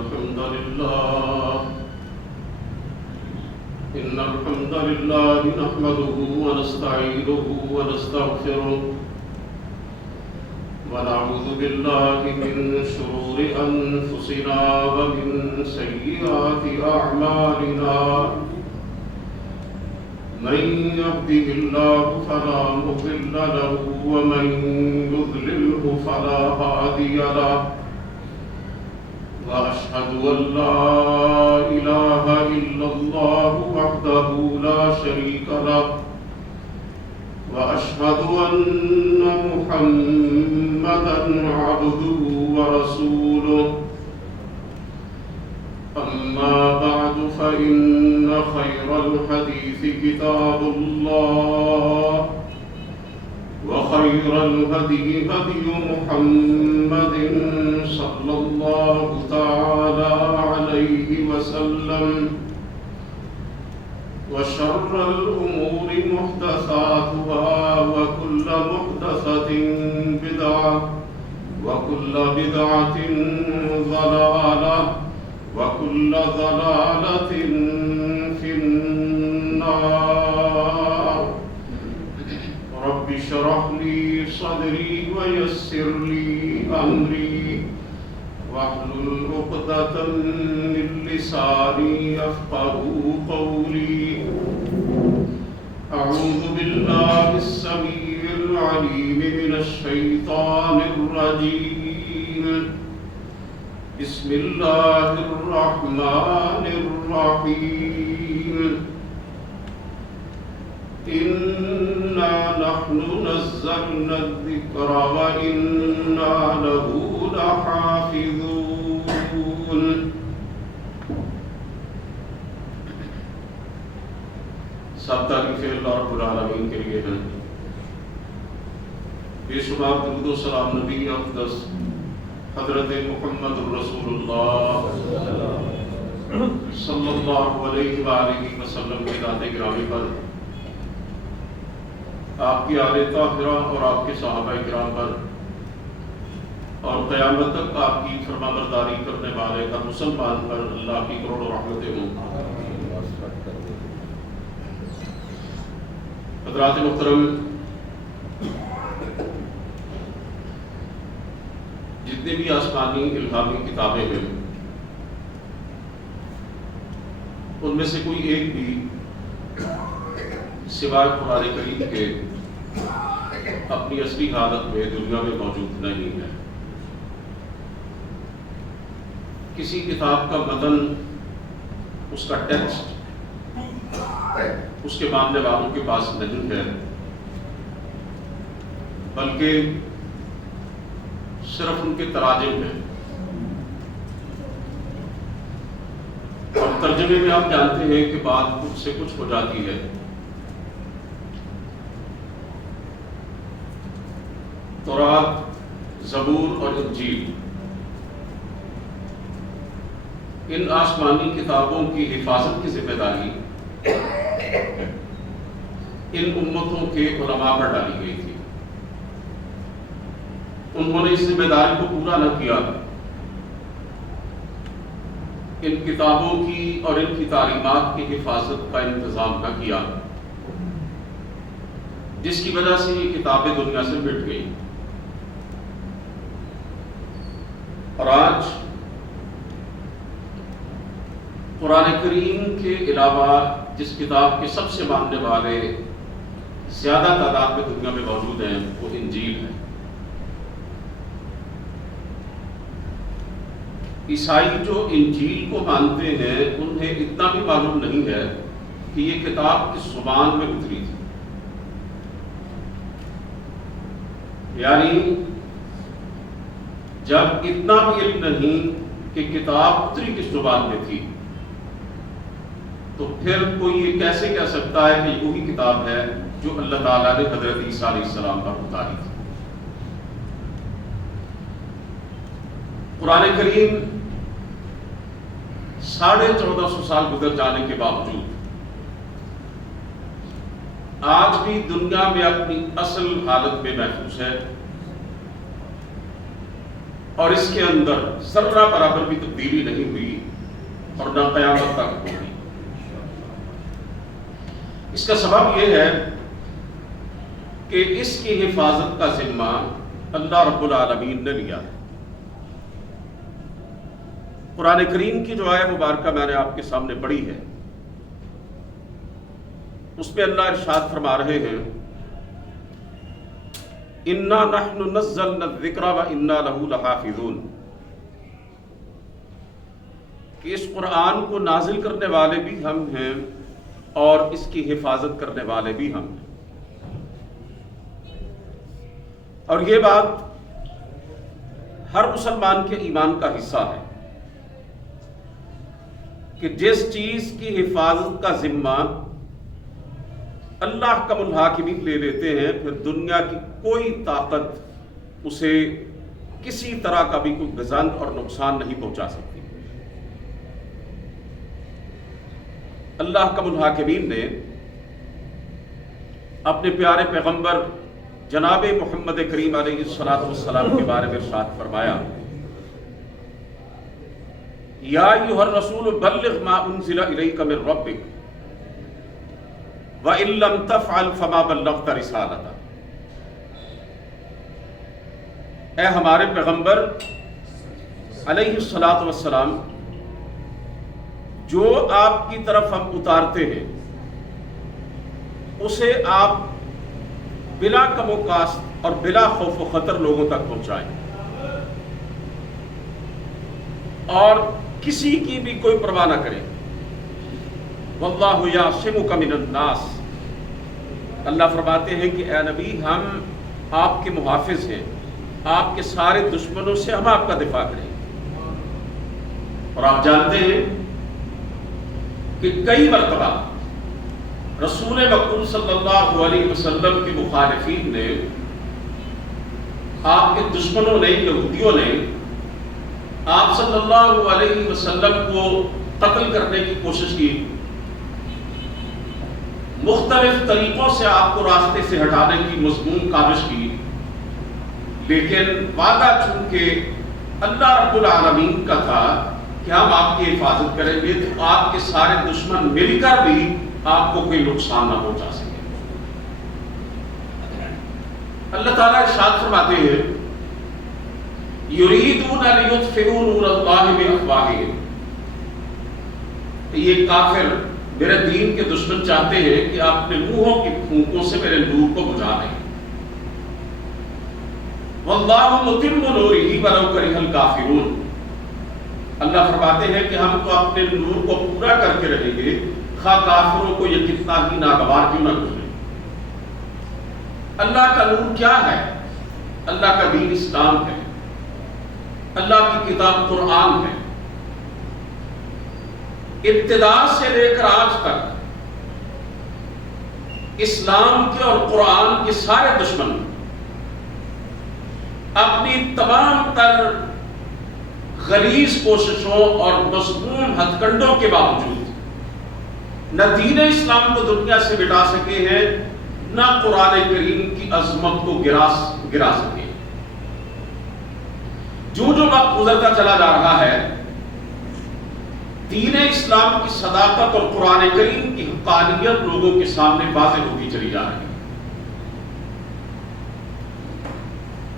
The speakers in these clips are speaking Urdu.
الحمد لله نحمده ونستعينه ونستغفره ونعوذ بالله من شرور أنفسنا ومن سيئات أعمالنا من يهده الله فلا مضل له ومن يضلله فلا هادي له وأشهد أن لا إله إلا الله وحده لا شريك له وأشهد أن محمدًا عبده ورسوله أما بعد فإن خير الحديث كتاب الله وخير الهدي هدي محمد صلى الله تعالى عليه وسلم وشر الأمور محدثاتها وكل محدثة بدعة وكل بدعة ضلالة وكل ضلالة في النار رب اشرح لي صدري ويسر لي أمري واحلل عقدة من لساني يفقهوا قولي أعوذ بالله السميع العليم من الشيطان الرجيم بسم الله الرحمن الرحيم إنا نحن نزلنا الذكر وإنا له لحافظون سب تعریفیں اللہ رب العالمین کے لیے ہیں، بے شمار درود و سلام نبی اقدس حضرت محمد رسول اللہ صلی اللہ علیہ وآلہ وسلم کی ذات گرامی پر، آپ کی آل طاہرہ اور آپ کے صحابہ کرام پر، اور قیامت تک آپ کی فرما برداری کرنے والے ہر مسلمان پر اللہ کی کروڑوں رحمتیں ہوں۔ حضرات محترم، جتنی بھی آسمانی الہامی کتابیں ہیں ان میں سے کوئی ایک بھی سوائے قرآن کریم کے اپنی اصلی حالت میں دنیا میں موجود نہیں ہے۔ کسی کتاب کا متن، اس کا ٹیکسٹ اس کے ماننے والوں کے پاس نہیں ہے، بلکہ صرف ان کے تراجم ہیں، اور ترجمے میں آپ جانتے ہیں کہ بات کچھ سے کچھ ہو جاتی ہے۔ تورات، زبور اور انجیل، ان آسمانی کتابوں کی حفاظت کی ذمہ داری ان امتوں کے علماء پر ڈالی گئی تھی۔ انہوں نے اس ذمہ داری کو پورا نہ کیا، ان کتابوں کی اور ان کی تعلیمات کی حفاظت کا انتظام نہ کیا، جس کی وجہ سے یہ کتابیں دنیا سے مٹ گئیں۔ اور آج قرآن کریم کے علاوہ جس کتاب کے سب سے ماننے والے زیادہ تعداد میں دنیا میں موجود ہیں وہ انجیل ہے۔ عیسائی جو انجیل کو مانتے ہیں انہیں اتنا بھی معلوم نہیں ہے کہ یہ کتاب کس زبان میں اتری تھی، یعنی جب اتنا بھی علم نہیں کہ کتاب اتری کس زبان میں تھی تو پھر کوئی یہ کیسے کہہ سکتا ہے کہ یہ وہی کتاب ہے جو اللہ تعالیٰ نے حضرت عیسیٰ علیہ السلام پر اتاری تھی۔ قرآن کریم 1450 سال گزر جانے کے باوجود آج بھی دنیا میں اپنی اصل حالت میں محفوظ ہے، اور اس کے اندر ذرہ برابر بھی تبدیلی نہیں ہوئی اور نہ قیامت تک ہوگی۔ اس کا سبب یہ ہے کہ اس کی حفاظت کا ذمہ اللہ رب العالمین نے لیا ہے۔ قرآن کریم کی جو آیہ مبارکہ میں نے آپ کے سامنے پڑھی ہے، اس پہ اللہ ارشاد فرما رہے ہیں اِنَّا نَحْنُ نَزَّلْنَا الذِّكْرَ وَإِنَّا لَهُ لَحَافِظُونَ، کہ اس قرآن کو نازل کرنے والے بھی ہم ہیں اور اس کی حفاظت کرنے والے بھی ہم ہیں۔ اور یہ بات ہر مسلمان کے ایمان کا حصہ ہے کہ جس چیز کی حفاظت کا ذمہ اللہ کا الحاکمین لے لیتے ہیں، پھر دنیا کی کوئی طاقت اسے کسی طرح کا بھی کوئی گزند اور نقصان نہیں پہنچا سکتی۔ اللہ کا الحاکمین نے اپنے پیارے پیغمبر جناب محمد کریم علیہ السلام کے بارے میں ارشاد فرمایا یا ایھا الرسول بلغ ما انزل الیک من ربک وَإِن لَّمْ تَفْعَلْ فَمَا بَلَّغْتَ رِسَالَتَهُ، اے ہمارے پیغمبر علیہ السلام، جو آپ کی طرف ہم اتارتے ہیں اسے آپ بلا کم و کاست اور بلا خوف و خطر لوگوں تک پہنچائیں، اور کسی کی بھی کوئی پرواہ نہ کریں۔ وَاللَّهُ يَعْصِمُكَ مِنَ النَّاسِ، اللہ فرماتے ہیں کہ اے نبی ہم آپ کے محافظ ہیں، آپ کے سارے دشمنوں سے ہم آپ کا دفاع کریں گے۔ اور آپ جانتے ہیں کہ کئی مرتبہ رسول مکرم صلی اللہ علیہ وسلم کے مخالفین نے، آپ کے دشمنوں نے، یہودیوں نے آپ صلی اللہ علیہ وسلم کو قتل کرنے کی کوشش کی، مختلف طریقوں سے آپ کو راستے سے ہٹانے کی مضمون کاوش کی، لیکن وعدہ چونکہ اللہ رب العالمین کا تھا کہ ہم آپ کی حفاظت کریں گے، تو آپ کے سارے دشمن مل کر بھی آپ کو کوئی نقصان نہ پہنچا سکے۔ اللہ تعالیٰ ارشاد فرماتے ہیں یریدون لیطفئوا نور اللہ بافواہہم، یہ کافر میرے دین کے دشمن چاہتے ہیں کہ آپ اپنے منہوں کی پھونکوں سے میرے نور کو بجھا دیں۔ واللہ متم نورہ ولو کرہ الکافرون، اللہ فرماتے ہیں کہ ہم تو اپنے نور کو پورا کر کے رہیں گے، خواہ کافروں کو یہ کتنا ہی ناگوار کیوں نہ گزرے۔ اللہ کا نور کیا ہے؟ اللہ کا دین اسلام ہے، اللہ کی کتاب قرآن ہے۔ ابتدا سے لے کر آج تک اسلام کے اور قرآن کے سارے دشمن اپنی تمام تر غلیظ کوششوں اور مذموم ہتھ کنڈوں کے باوجود نہ دین اسلام کو دنیا سے مٹا سکے ہیں، نہ قرآن کریم کی عظمت کو گرا سکے۔ جو وقت گزرتا چلا جا رہا ہے، دین اسلام کی صداقت اور قرآن کریم کی حقانیت لوگوں کے سامنے واضح ہوتی چلی جا رہی ہے۔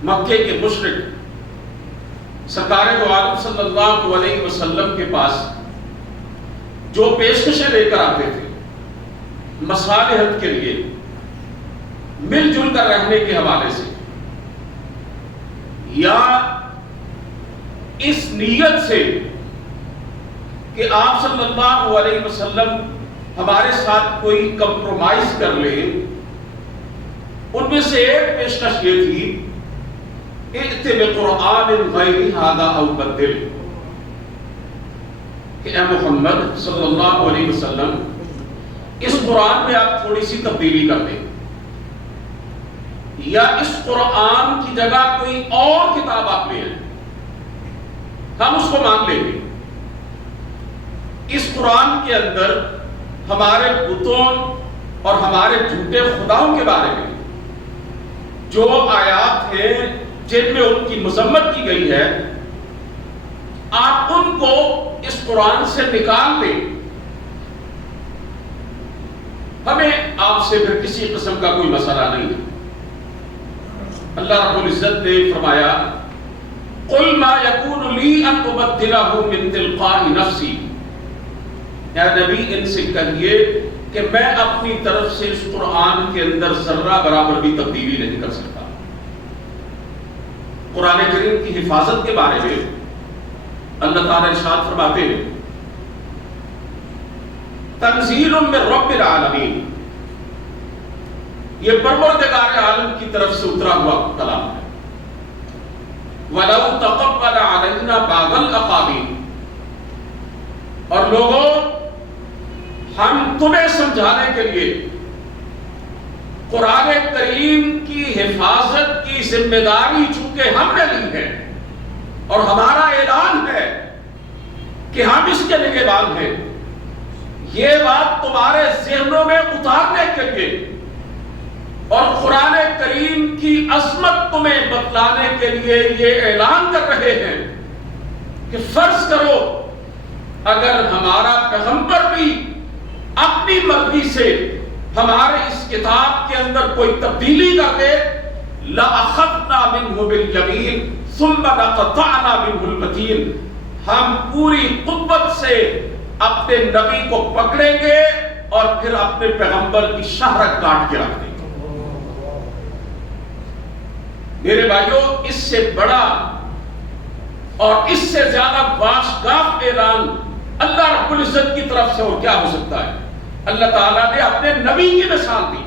مکے کے مشرک سرکار دو عالم صلی اللہ علیہ وسلم کے پاس جو پیشکشیں لے کر آتے تھے مصالحت کے لیے، مل جل کر رہنے کے حوالے سے، یا اس نیت سے کہ آپ صلی اللہ علیہ وسلم ہمارے ساتھ کوئی کمپرومائز کر لیں، ان میں سے ایک پیشکش یہ تھی ائت بقرآن غیر ھذا او بدل، کہ اے محمد صلی اللہ علیہ وسلم اس قرآن میں آپ تھوڑی سی تبدیلی کر دیں، یا اس قرآن کی جگہ کوئی اور کتاب آپ لے آئیں، ہم اس کو مان لیں گے۔ اس قرآن کے اندر ہمارے بتوں اور ہمارے جھوٹے خداؤں کے بارے میں جو آیات ہیں جن میں ان کی مذمت کی گئی ہے، آپ ان کو اس قرآن سے نکال دیں، ہمیں آپ سے پھر کسی قسم کا کوئی مسئلہ نہیں ہے۔ اللہ رب العزت نے فرمایا قُلْ مَا يَكُونُ لِي أَنْ أُبَدِّلَهُ مِنْ تِلْقَاءِ نَفْسِي، اے نبی ان سے کہیے کہ میں اپنی طرف سے اس قرآن کے اندر ذرہ برابر بھی تبدیلی نہیں کر سکتا۔ قرآن کریم کی حفاظت کے بارے میں اللہ تعالیٰ ارشاد فرماتے ہیں تنزیل من رب العالمین، یہ پروردگار عالم کی طرف سے اترا ہوا کلام ہے۔ وَلَوْ تَقَبَّلَ عَلَيْنَا بَعْضَ الْأَقَاوِيلِ، اور لوگوں ہم تمہیں سمجھانے کے لیے قرآن کریم کی حفاظت کی ذمہ داری چونکہ ہم نے لی ہے اور ہمارا اعلان ہے کہ ہم اس کے نگہبان ہیں، یہ بات تمہارے ذہنوں میں اتارنے کے لیے اور قرآن کریم کی عظمت تمہیں بتلانے کے لیے یہ اعلان کر رہے ہیں کہ فرض کرو اگر ہمارا پیغمبر بھی اپنی مرضی سے ہمارے اس کتاب کے اندر کوئی تبدیلی کر دے لَأَخَذْنَا مِنْهُ بِالْيَمِينِ ثُمَّ لَقَطَعْنَا مِنْهُ الْوَتِينَ، ہم پوری قوت سے اپنے نبی کو پکڑیں گے اور پھر اپنے پیغمبر کی شہرت کاٹ کے رکھ دیں گے۔ میرے بھائیوں، اس سے بڑا اور اس سے زیادہ باشگاف اعلان اللہ رب العزت کی طرف سے اور کیا ہو سکتا ہے؟ اللہ تعالیٰ نے اپنے نبی کی مثال دی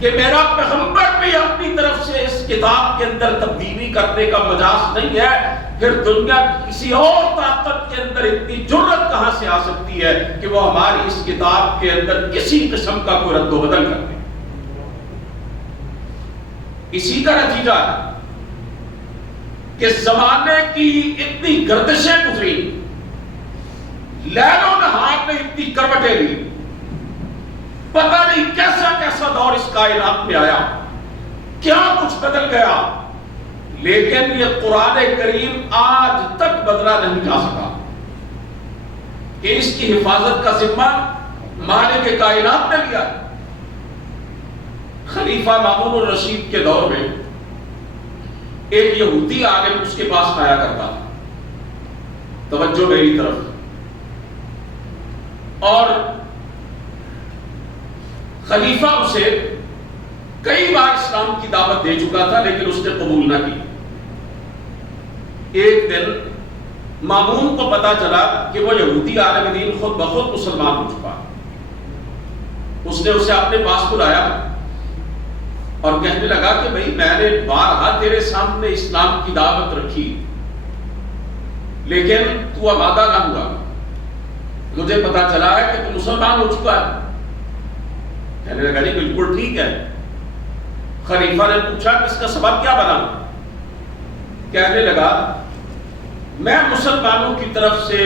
کہ میرا پیغمبر بھی اپنی طرف سے اس کتاب کے اندر تبدیلی کرنے کا مجاز نہیں ہے، پھر دنیا کسی اور طاقت کے اندر اتنی جرأت کہاں سے آ سکتی ہے کہ وہ ہماری اس کتاب کے اندر کسی قسم کا کوئی رد و بدل کر دے۔ اسی کا نتیجہ ہے کہ زمانے کی اتنی گردشیں گزری، لیل و نہار نے اتنی کروٹیں لی، پتہ نہیں کیسا کیسا دور اس کائنات میں آیا، کیا کچھ بدل گیا، لیکن یہ قرآن کریم آج تک بدلا نہیں جا سکا کہ اس کی حفاظت کا ذمہ مالک کائنات نے لیا۔ خلیفہ مامون الرشید کے دور میں ایک یہودی عالم اس کے پاس آیا کرتا تھا، توجہ میری طرف، اور خلیفہ اسے کئی بار اسلام کی دعوت دے چکا تھا لیکن اس نے قبول نہ کی۔ ایک دن مامون کو پتا چلا کہ وہ یہودی عالم دین خود بخود مسلمان ہو چکا، اس نے اسے اپنے پاس بلایا اور کہنے لگا کہ بھئی میں نے بارہا تیرے سامنے اسلام کی دعوت رکھی لیکن تو آمادہ نہ ہوا، مجھے پتا چلا ہے کہ تو مسلمان ہو چکا ہے۔ کہنے لگا جی بالکل ٹھیک ہے۔ خلیفہ نے پوچھا کہ اس کا سبب کیا بنا؟ کہنے لگا میں مسلمانوں کی طرف سے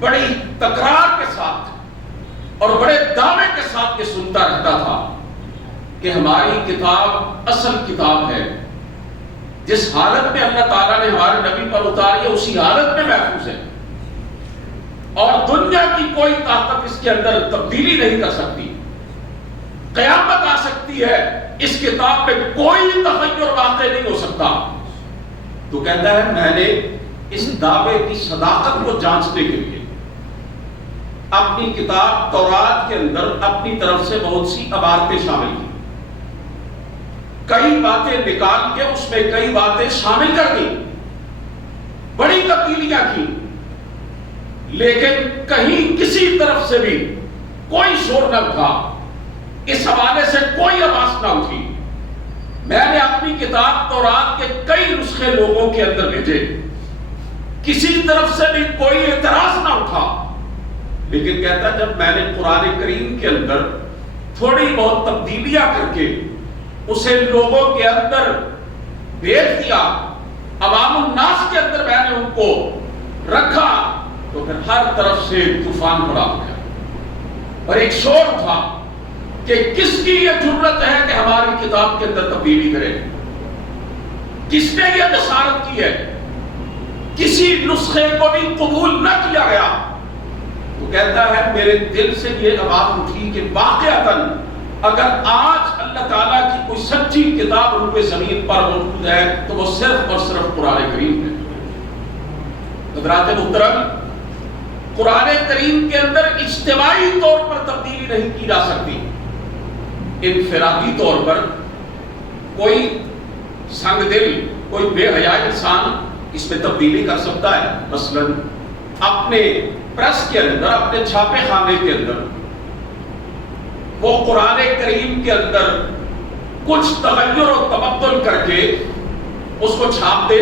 بڑی تکرار کے ساتھ اور بڑے دعوے کے ساتھ یہ سنتا رہتا تھا کہ ہماری کتاب اصل کتاب ہے، جس حالت میں اللہ تعالیٰ نے ہمارے نبی پر اتاری ہے اسی حالت میں محفوظ ہے اور دنیا کی کوئی طاقت اس کے اندر تبدیلی نہیں کر سکتی، قیامت آ سکتی ہے اس کتاب میں کوئی تغیر واقع نہیں ہو سکتا۔ تو کہتا ہے میں نے اس دعوے کی صداقت کو جانچنے کے لیے اپنی کتاب تورات کے اندر اپنی طرف سے بہت سی عبارتیں شامل کی، کئی باتیں نکال کے اس میں کئی باتیں شامل کر دی، بڑی تبدیلیاں کی، لیکن کہیں کسی طرف سے بھی کوئی شور نہ تھا، اس حوالے سے کوئی آواز نہ اٹھی۔ میں نے اپنی کتاب تورات کے کئی نسخے لوگوں کے اندر بھیجے، کسی طرف سے بھی کوئی اعتراض نہ اٹھا، لیکن کہتا جب میں نے قرآن کریم کے اندر تھوڑی بہت تبدیلیاں کر کے اسے لوگوں کے اندر بھیج دیا، عوام الناس کے اندر میں نے ان کو رکھا، تو پھر ہر طرف سے طوفان پڑا ہو گیا اور ایک شور تھا کہ کس کی یہ جرت ہے کہ ہماری کتاب کے اندر تبدیلی کرے، کس نے یہ جسارت کی ہے۔ کسی نسخے کو بھی قبول نہ کیا گیا، تو کہتا ہے میرے دل سے یہ آواز اٹھی کہ واقعتاً اگر آج اللہ تعالیٰ کی کوئی سچی کتاب روئے زمین پر موجود ہے تو وہ صرف اور صرف قرآن کریم ہے۔ حضرات محترم، قرآن کریم کے اندر اجتماعی طور پر تبدیلی نہیں کی جا سکتی، انفرادی طور پر کوئی سنگ دل، کوئی بے حیا انسان اس میں تبدیلی کر سکتا ہے۔ مثلا اپنے پریس کے اندر، اپنے چھاپے خانے کے اندر وہ قرآن کریم کے اندر کچھ تغیر و تبدل کر کے اس کو چھاپ دے،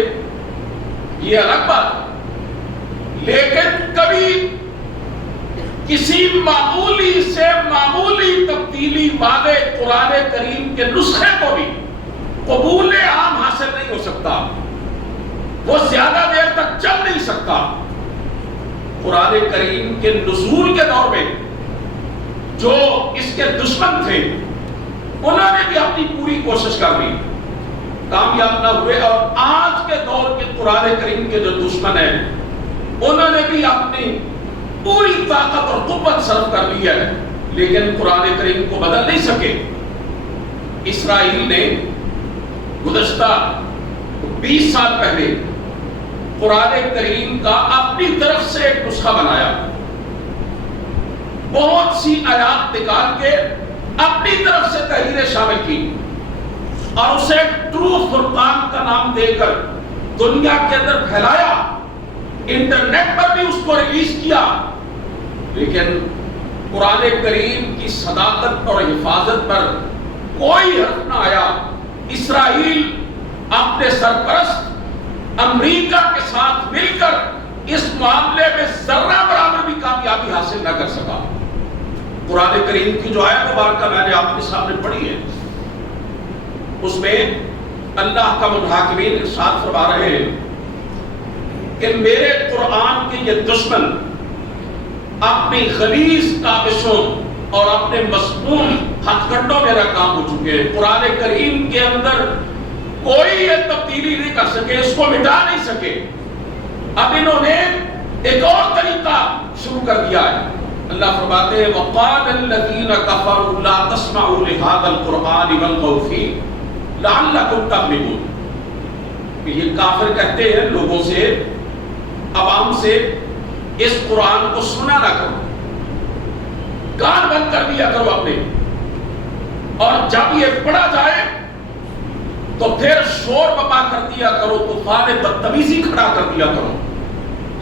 یہ الگ بات ہے، لیکن کبھی کسی معمولی سے معمولی تبدیلی والے قرآن کریم کے نسخے کو بھی قبول عام حاصل نہیں ہو سکتا، وہ زیادہ دیر تک چل نہیں سکتا۔ قرآن کریم کے نزول کے دور میں جو اس کے دشمن تھے انہوں نے بھی اپنی پوری کوشش کر لی، کامیاب نہ ہوئے، اور آج کے دور کے قرآن کریم کے جو دشمن ہیں انہوں نے بھی اپنی پوری طاقت اور قوت صرف کر لی ہے، لیکن قرآن کریم کو بدل نہیں سکے۔ اسرائیل نے گزشتہ 20 سال پہلے قرآن کریم کا اپنی طرف سے ایک نسخہ بنایا، بہت سی آیات نکال کے اپنی طرف سے تحریریں شامل کی اور اسے ٹرو فرقان کا نام دے کر دنیا کے اندر پھیلایا، انٹرنیٹ پر بھی اس کو ریلیز کیا، لیکن قرآن کریم کی صداقت اور حفاظت پر کوئی حرف نہ آیا۔ اسرائیل اپنے سرپرست امریکہ کے ساتھ مل کر اس معاملے میں ذرہ برابر بھی کامیابی حاصل نہ کر سکا۔ قرآن کریم کی جو آیت مبارکہ میں نے آپ کے سامنے پڑھی ہے، اس میں اللہ کا محاکمین ارشاد فرما رہے ہیں کہ میرے قرآن کے یہ دشمن اپنی غلیظ کاوشوں اور اپنے مسموم ہتھ کنڈوں میں ناکام ہو چکے ہیں۔ قرآن کریم کے اندر کوئی یہ تبدیلی نہیں کر سکے، اس کو مٹا نہیں سکے۔ اب انہوں نے ایک اور طریقہ شروع کر دیا ہے۔ اللہ فرماتے ہیں وَقَالَ الَّذِينَ كَفَرُوا لَا تَسْمَعُوا لِهَذَا الْقُرْآنِ وَالْغَوْا فِيهِ لَعَلَّكُمْ تَغْلِبُونَ۔ کہ یہ کافر کہتے ہیں لوگوں سے، عوام سے، اس قرآن کو سنا نہ کرو، کان بند کر دیا کرو اپنے، اور جب یہ پڑھا جائے تو پھر شور بپا کر دیا کرو، طوفان بدتمیزی کھڑا کر دیا کرو،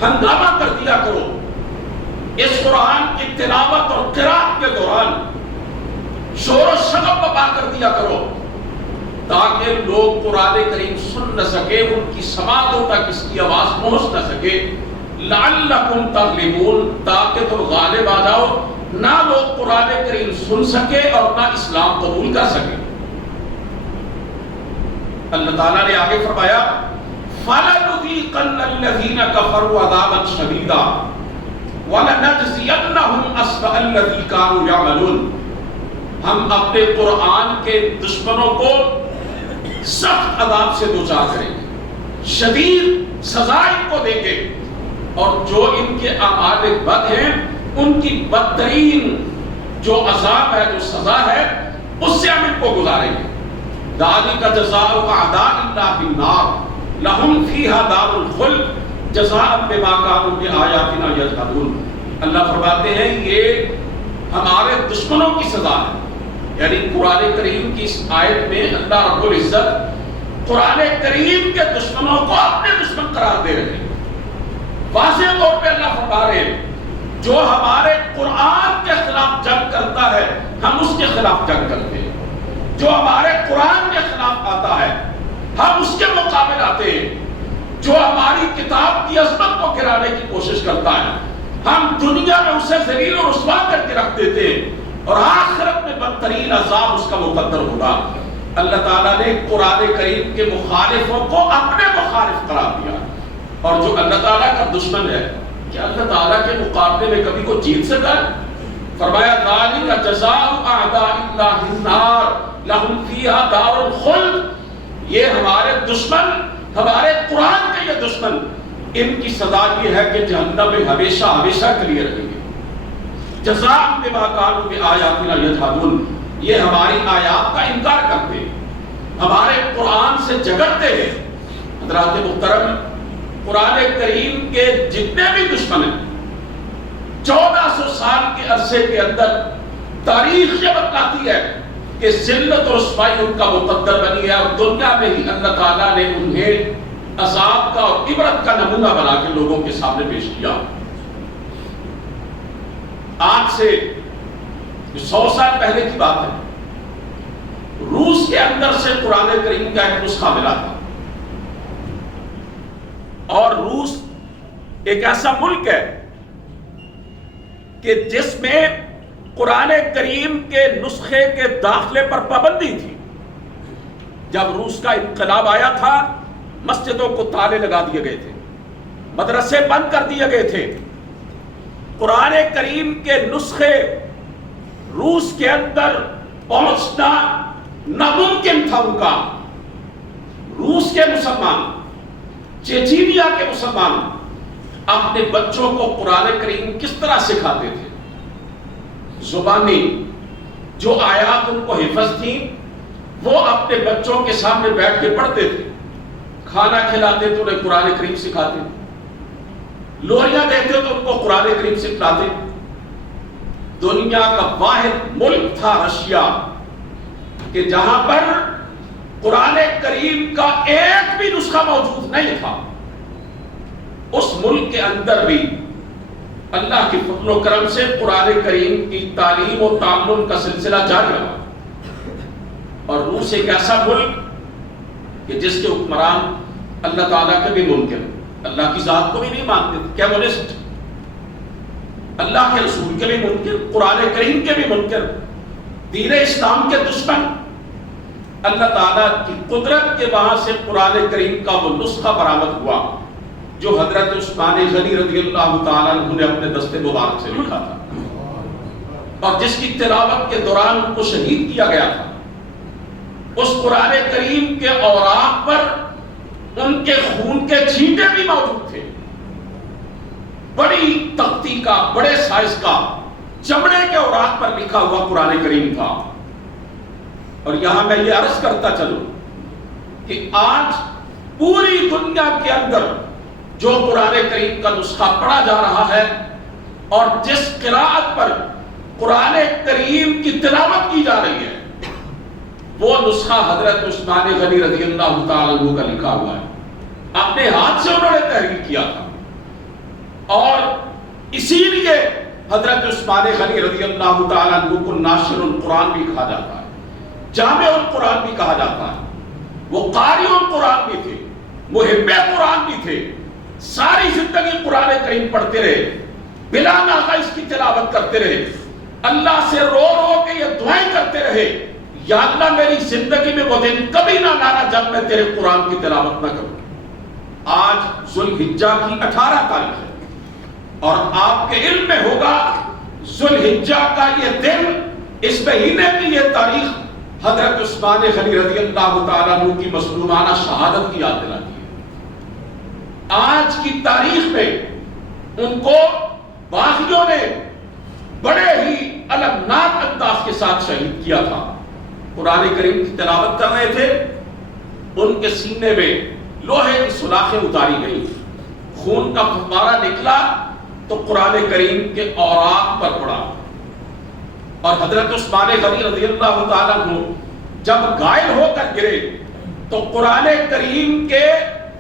ہنگامہ کر دیا کرو اس قرآن کی تلاوت اور قرات کے دوران، شور و شغب بپا کر دیا کرو تاکہ لوگ قرآن کریم سن نہ سکے، ان کی سماعتوں تک اس کی آواز پہنچ نہ سکے۔ لعلکم تغلبون، تاکہ تم غالب آ جاؤ، نہ لوگ قرآن کریم سن سکے اور نہ اسلام قبول کر سکے۔ اللہ تعالیٰ نے آگے فرمایا فَلَنُذِيقَنَّ الَّذِينَ كَفَرُوا عَذَابًا شَدِيدًا وَلَنَجْزِيَنَّهُمْ أَسْوَأَ الَّذِي كَانُوا يَعْمَلُونَ۔ ہم اپنے قرآن کے دشمنوں کو سخت عذاب سے دوچار کریں گے، شدید سزا ان کو دیں گے، اور جو ان کے اعمال بد ہیں ان کی بدترین جو عذاب ہے، جو سزا ہے، اس سے ہم ان کو گزاریں گے۔ ذَلِكَ جَزَاءُ أَعْدَاءِ اللَّهِ النَّارُ لَهُمْ فِيهَا دَارُ الْخُلْدِ جَزَاءً بِمَا كَانُوا بِآيَاتِنَا يَجْحَدُونَ۔ اللہ فرماتے ہیں یہ ہمارے دشمنوں کی سزا ہے، یعنی قرآن کریم کی اس آیت میں اللہ رب العزت قرآن کریم کے دشمنوں کو اپنے دشمن قرار دے رہے ہیں۔ واضح طور پہ اللہ فرما رہے ہیں جو ہمارے قرآن کے خلاف جنگ کرتا ہے ہم اس کے خلاف جنگ کرتے ہیں، جو ہمارے قرآن کے خلاف آتا ہے ہم اس کے مقابل آتے ہیں، جو ہماری کتاب کی عظمت کو گرانے کی کوشش کرتا ہے ہم دنیا میں اسے ذلیل و رسوا کر کے رکھ دیتے ہیں، اور آخرت میں بدترین عذاب اس کا مقدر ہوگا۔ اللہ تعالیٰ نے قرآن کریم کے مخالفوں کو اپنے مخالف قرار دیا، اور جو اللہ تعالیٰ کا دشمن ہے کیا اللہ تعالیٰ کے مقابلے میں کبھی کوئی جیت سکا ہے؟ فرمایا ذَلِكَ جَزَاءُ أَعْدَاءِ اللَّهِ النَّارُ لَهُمْ فِيهَا دَارُ الْخُلْدِ۔ یہ ہمارے دشمن، ہمارے قرآن کے یہ دشمن ان کی سزا یہ ہے کہ جہنم میں ہمیشہ ہمیشہ کے لیے رہیں گے. جزاء بما كانوا بآیاتنا یجحدون. یہ ہماری آیات کا انکار کرتے ہیں, ہمارے قرآن سے جھگڑتے ہیں. حضرات محترم, قرآن کریم کے جتنے بھی دشمن ہیں 1400 سال کے عرصے کے اندر تاریخ یہ بتلاتی ہے کہ ذلت اور رسوائی ان کا مقدر بنی ہے, اور دنیا میں ہی اللہ تعالیٰ نے انہیں عذاب کا اور عبرت کا نمونہ بنا کے لوگوں کے سامنے پیش کیا. آج سے 100 سال پہلے کی بات ہے, روس کے اندر سے قرآن کریم کا ایک نسخہ ملا تھا, اور روس ایک ایسا ملک ہے کہ جس میں قرآن کریم کے نسخے کے داخلے پر پابندی تھی. جب روس کا انقلاب آیا تھا, مسجدوں کو تالے لگا دیے گئے تھے, مدرسے بند کر دیے گئے تھے. قرآن کریم کے نسخے روس کے اندر پہنچنا ناممکن تھا ان کا. روس کے مسلمان, چیچینیا کے مسلمان اپنے بچوں کو قرآن کریم کس طرح سکھاتے تھے؟ زبانی جو آیات ان کو حفظ تھیں وہ اپنے بچوں کے سامنے بیٹھ کے پڑھتے تھے. کھانا کھلاتے تو انہیں قرآن کریم سکھاتے, لوریاں دیتے تو ان کو قرآن کریم سکھلاتے. دنیا کا واحد ملک تھا رشیا کہ جہاں پر قرآن کریم کا ایک بھی نسخہ موجود نہیں تھا. اس ملک کے اندر بھی اللہ کی فضل و کرم سے قرآن کریم کی تعلیم و تعلم کا سلسلہ جاری رہا. اور روس ایک ایسا ملک کہ جس کے حکمران اللہ تعالیٰ کے بھی منکر, اللہ کی ذات کو بھی نہیں مانتے تھے, کیمونسٹ, اللہ کے رسول کے بھی منکر, قرآن کریم کے بھی منکر, دین اسلام کے دشمن. اللہ تعالیٰ کی قدرت کے وہاں سے قرآن کریم کا وہ نسخہ برآمد ہوا جو حضرت عثمان غنی رضی اللہ تعالیٰ عنہ نے اپنے دست مبارک سے لکھا تھا, اور جس کی تلاوت کے دوران ان کو شہید کیا گیا تھا. اس قرآن کریم کے اوراق پر ان کے خون کے چھینٹے بھی موجود تھے. بڑی تختی کا, بڑے سائز کا, چمڑے کے اوراق پر لکھا ہوا قرآن کریم تھا. اور یہاں میں یہ عرض کرتا چلوں کہ آج پوری دنیا کے اندر جو قرآن کریم کا نسخہ پڑھا جا رہا ہے اور جس قراءت پر قرآن کریم کی تلاوت کی جا رہی ہے وہ نسخہ حضرت عثمان غنی رضی اللہ تعالیٰ عنہ کا لکھا ہوا ہے. اپنے ہاتھ سے انہوں نے تحریر کیا تھا, اور اسی لیے حضرت عثمان غنی رضی اللہ تعالیٰ عنہ کو ناشر القرآن بھی کہا جاتا ہے, جامع القرآن بھی کہا جاتا ہے. وہ قاری القرآن بھی تھے, محب قرآن بھی تھے. ساری زندگی قرآن کریم پڑھتے رہے, بلا ناغہ اس کی تلاوت کرتے رہے, اللہ سے رو رو کے یہ دعائیں کرتے رہے, یا اللہ میری زندگی میں وہ دن کبھی نہ لانا جب میں تیرے قرآن کی تلاوت نہ کروں. آج ذوالحجہ کی 18 تاریخ ہے, اور آپ کے علم میں ہوگا ذوالحجہ کا یہ دن, اس مہینے کی یہ تاریخ حضرت عثمان غنی رضی اللہ تعالیٰ عنہ کی مظلومانہ شہادت کی یاد دلاتی ہے. آج کی تاریخ میں ان کو باغیوں نے بڑے ہی المناک انداز کے ساتھ شہید کیا تھا. قرآن کریم کی تلاوت کر رہے تھے, ان کے سینے میں لوہے کی سلاخیں اتاری گئی, خون کا فوارہ نکلا تو قرآن کریم کے اوراق پر پڑا. اور حضرت عثمان غنی رضی اللہ تعالیٰ عنہ جب گائل ہو کر گرے تو قرآن کریم کے